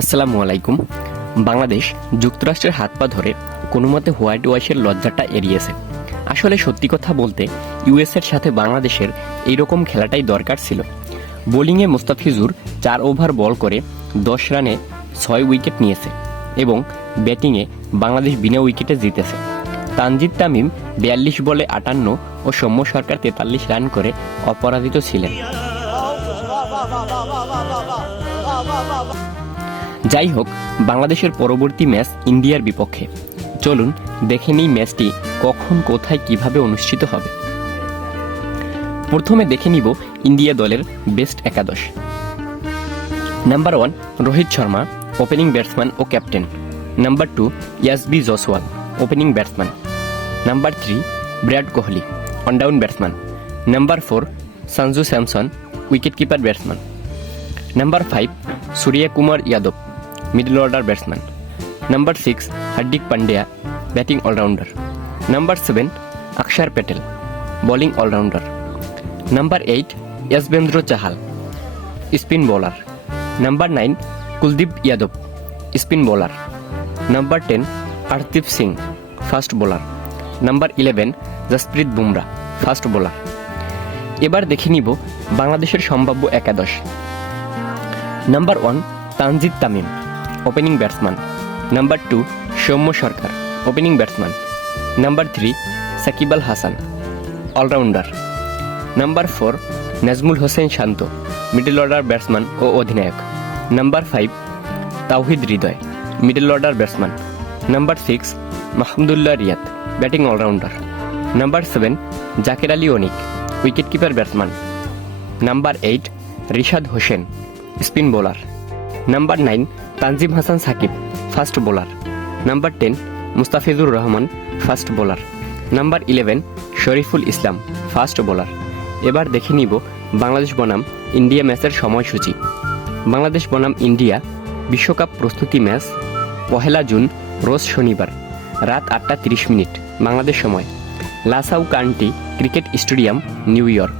আসসালামু আলাইকুম। বাংলাদেশ যুক্তরাষ্ট্রের হাত পা ধরে কোনো মতে হোয়াইট ওয়াশের লজ্জাটা এড়িয়েছে। আসলে সত্যি কথা বলতে ইউএসের সাথে বাংলাদেশের এইরকম খেলাটাই দরকার ছিল। বোলিংয়ে মুস্তাফিজুর 4 ওভার বল করে 10 রানে 6 উইকেট নিয়েছে এবং ব্যাটিংয়ে বাংলাদেশ বিনা উইকেটে জিতেছে। তানজিদ তামিম 42 বলে 58 ও সৌম্য সরকার 43 রান করে অপরাজিত ছিলেন। যাই হোক, বাংলাদেশের পরবর্তী ম্যাচ ইন্ডিয়ার বিপক্ষে। চলুন দেখে নিই ম্যাচটি কখন, কোথায়, কিভাবে অনুষ্ঠিত হবে। প্রথমে দেখে নিব ইন্ডিয়া দলের বেস্ট একাদশ। Number 1 Rohit Sharma, opening batsman ও captain. Number 2 Yashasvi Jaiswal, opening batsman. Number 3 Virat Kohli, one down batsman. Number 4 Sanju Samson, wicket keeper batsman. Number 5 Surya Kumar Yadav, middle order batsman. Number 6 Hardik Pandya, batting allrounder. Number 7 Axar Patel, bowling allrounder. Number 8 Yuzvendra Chahal, spin bowler. Number 9 Kuldeep Yadav, spin bowler. Number 10 Hardeep Singh, fast bowler. Number 11 Jasprit Bumrah, fast bowler. এবার দেখে নিব বাংলাদেশের সম্ভাব্য একাদশ। Number 1 Tanzid Tamim, opening batsman. Number 2 Soumya Sarkar, opening batsman. Number 3 Shakib Al Hasan, allrounder. Number 4 Najmul Hossain Shanto, middle order batsman ও অধিনায়ক। Number 5 Towhid Hridoy, middle order batsman. Number 6 Mahmudullah Riyad, batting allrounder. Number 7 Jaker Ali Anik, wicket keeper batsman. Number 8 Rishad Hossain, spin bowler. Number 9 Tanzim Hasan Shakib, fast bowler. Number 10 Mustafizur Rahman, fast bowler. Number 11 Shoriful Islam, fast bowler. এবার দেখে নিব বাংলাদেশ বনাম India ম্যাচের সময়সূচি। বাংলাদেশ বনাম India বিশ্বকাপ প্রস্তুতি ম্যাচ 1 জুন, রোজ শনিবার, রাত 8টা 30 মিনিট বাংলাদেশ সময়, Nassau country cricket stadium, New York.